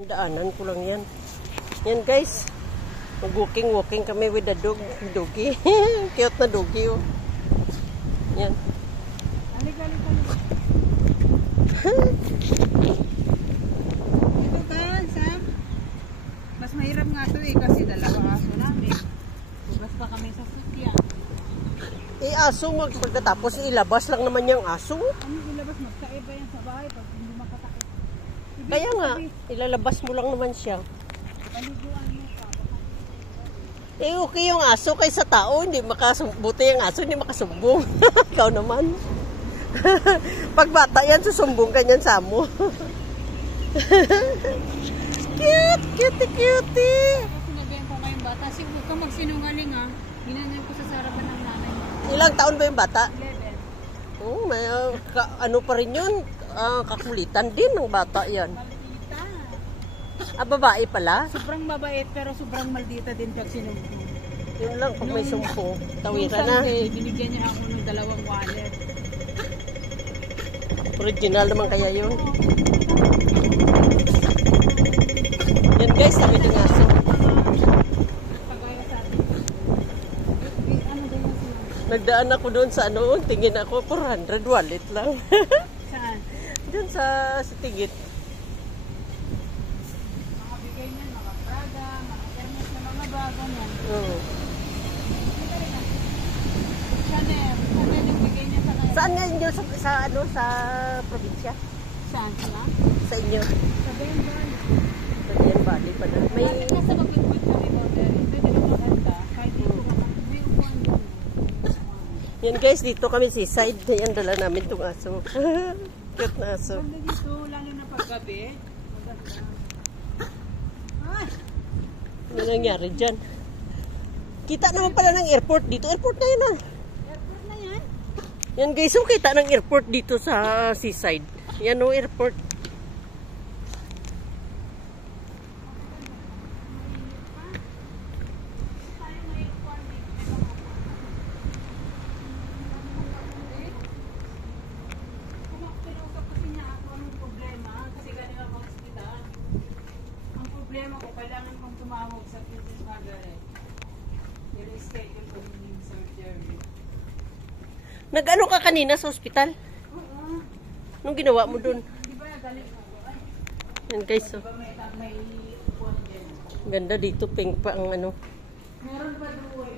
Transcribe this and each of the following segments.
Daanan ko lang yan. Yan guys. Mag-walking kami with the doggy. Cute na doggy oh. Yan. Halika. Ito guys, Sam. Mas mahirap nga ito eh kasi dalawa aso namin. Bukas pa kami sa sasakyan. Aso pagkatapos ilabas lang naman yung aso. Ano ilabas? Magkaiba yan sa bahay pag hindi makatakit. Kaya nga, ilalabas mo lang naman siya. Paliguan mo pa. Okay yung aso kaysa tao, hindi buti yung aso, hindi makasumbong. Ikaw naman. Pag bata yan, susumbong ka niyan sa mo. Cutie. Sinabihan ko ngayong bata, huwag ka magsinungaling ha. Ginanyan ko sa sarapan ng nanay mo. Ilang taon ba yung bata? 11. Oh, may, ano pa rin yun? Kakulitan din ng bata yan. Maldita. Babae pala? Sobrang mabait pero sobrang maldita din pag sinumpong. Yun lang, pag may sumpong. Tawiran Nung na. Sunday, binigyan niya ako ng 2 wallet. Original naman kaya yun. Yan guys, sabi ng aso. Pagaya sa atin. Ano din yung sinabi? Nagdaan ako doon sa ano, tingin ako, 400 wallet lang. Saan? Doon sa tigit. Mga bigay niya, mga Prada, mga Hermes na mga bago niya. Oo. Chanel yung bigay niya sa kanya. Saan nga inyo sa ano sa probinsya? Saan sila? Sa inyo? Sa Bengal. Sa Diyan Valley pala. May Bakit nasa mapipit kami border? Pwede ka maganda. Kahit dito ka may upuan doon. yan guys, dito kami seaside. Yan dala namin itong aso. Cute na aso. Ganda dito, lalo na paggabi. Maganda. Ay! Ano nangyari dyan? Kita naman pala ng airport dito. Airport na yun ah. Airport na yan? Yan guys, so kita ng airport dito sa seaside. Yan o, airport. Problema ko, kailangan kong tumawag sa Princess Margaret. I-reschedule ko yung surgery. Nag-ano ka kanina sa ospital? Oo. Nung ginawa mo dun? Di ba galing ako? Ay, Yan guys, so. di ba may upuan din? Ganda dito, pink pa ang ano. Meron pa doon.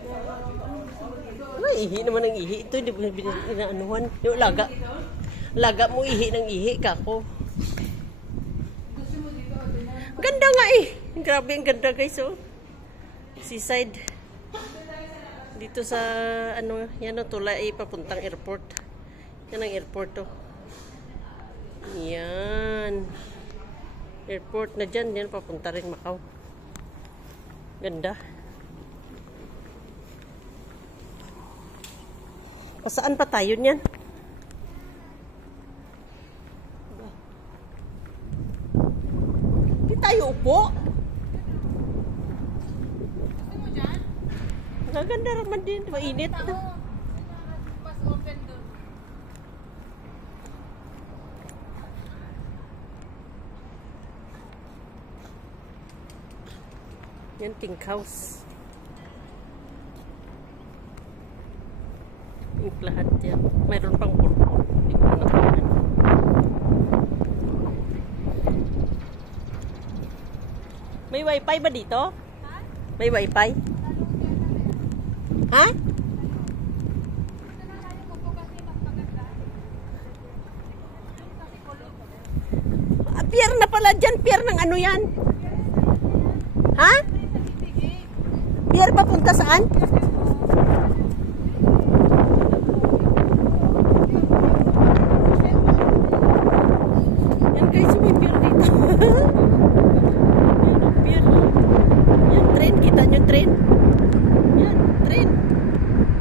Ano gusto mo dito? Ihi naman ang ihi. Ito, hindi mo inaanuhan. Yung laga. Laga mo ihi ng ihi, kako. Gusto mo dito? Ganda nga eh. Grabe ang ganda guys, oh. Seaside. Dito sa, ano, yan o, tulay papuntang airport. Yan ang airport, oh. Yan. Airport na dyan. Yan, papunta rin Macau. Ganda. O, saan pa tayo niyan? Di tayo upo. Gusto mo dyan? Naganda naman din. Mainit. Mas open doon. Yan, pink house. Pink lahat yan. Mayroon pang purple. Hindi ko nakuha. May wifi ba dito? Ha? May wifi? Ha? Pier na pala dyan. Pier ng ano yan? Ha? Pier papunta saan? Yan guys, may pier dito. Yan ang pier. Yan, train. Kita nyo train? Yan, train.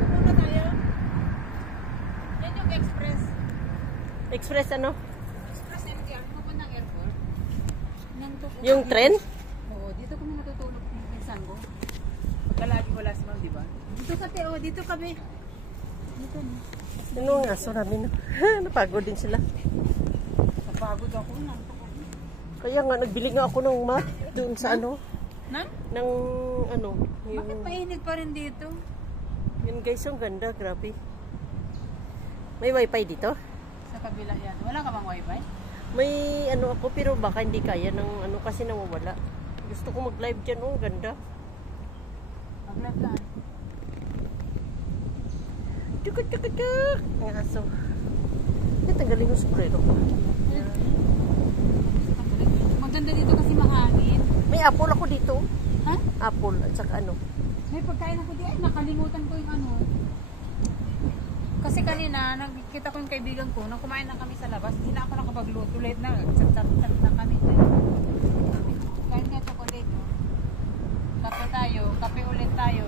Muna tayo. Yan yung express. Express ano? Express MTR. Pupuntang airport. Yung train? Oo, dito kami natutulog ng pinsan ko. Pagkalagi wala si ma'am, di ba? Dito kami, dito kami. Dito na. Ano ang aso namin? Napagod din sila. Napagod ako. Nantok ako. Kaya nga, nagbili nga ako ng mat doon sa ano. Na? Ng ano. Bakit mainit pa rin dito? Yun guys, ang ganda. Grabe. May wifi dito? Sa kabila yan. Wala ka bang wifi? May ano ako, pero baka hindi kaya ng ano kasi nawawala. Gusto ko mag-live dyan. Oh, ganda. Mag-live lang. Tukut. Ang aso. Tanggalin yung sombrero ko. Maganda dito kasi mahangin. May apple ako dito. Ha? Apple at saka ano. May pagkain ako di ay nakalimutan ko yung ano. Kasi kanina nakikita ko yung kaibigan ko nang kumain na kami sa labas. Hindi na ako nakapagluto. Late na. Chat na kami. Kain nga chocolate. No? Kape tayo. Kape ulit tayo.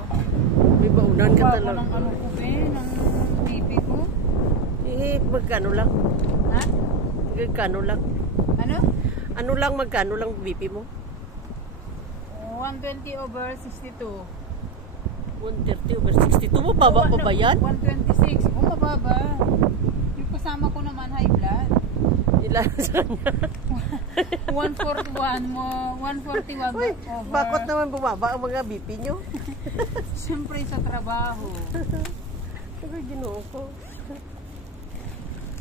May baunan ka Kuha ko talaga. ng ano ko ng bibi ko. Eh, magkano lang? Ha? Magkano lang? Ano? Ano lang, magkano lang BP mo? 120 over 62. 130 over 62. Mababa pa ba yan? 126. Oh, mababa. Yung kasama ko naman high blood. Ilan sa kanya? 141 mo. 141 Uy, over. bakit naman bumaba ang mga BP nyo? Siyempre sa trabaho. Pero ginoo ko.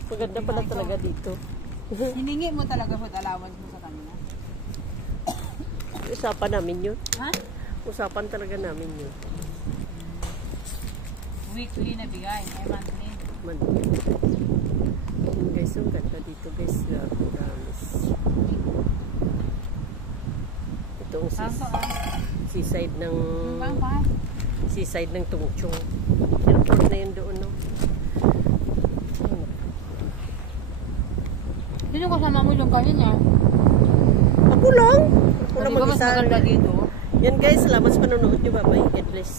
Maganda pala talaga dito. Hiningi mo talaga food allowance mo sa kanila. Usapan namin yun. Ha? Usapan talaga namin yun. Weekly na bigay. Ay monthly. Man. Yun guys, yung ganda dito guys. Promise. Itong Saan ka? seaside ng Bang ba? seaside ng Tungchong. Airport na yun doon, no? Sino kasama mo yung kanya niya? Ako lang. Ako lang Di ba mas mag-isa. maganda dito? Yan guys, salamat sa panonood nyo. Bye-bye. God bless.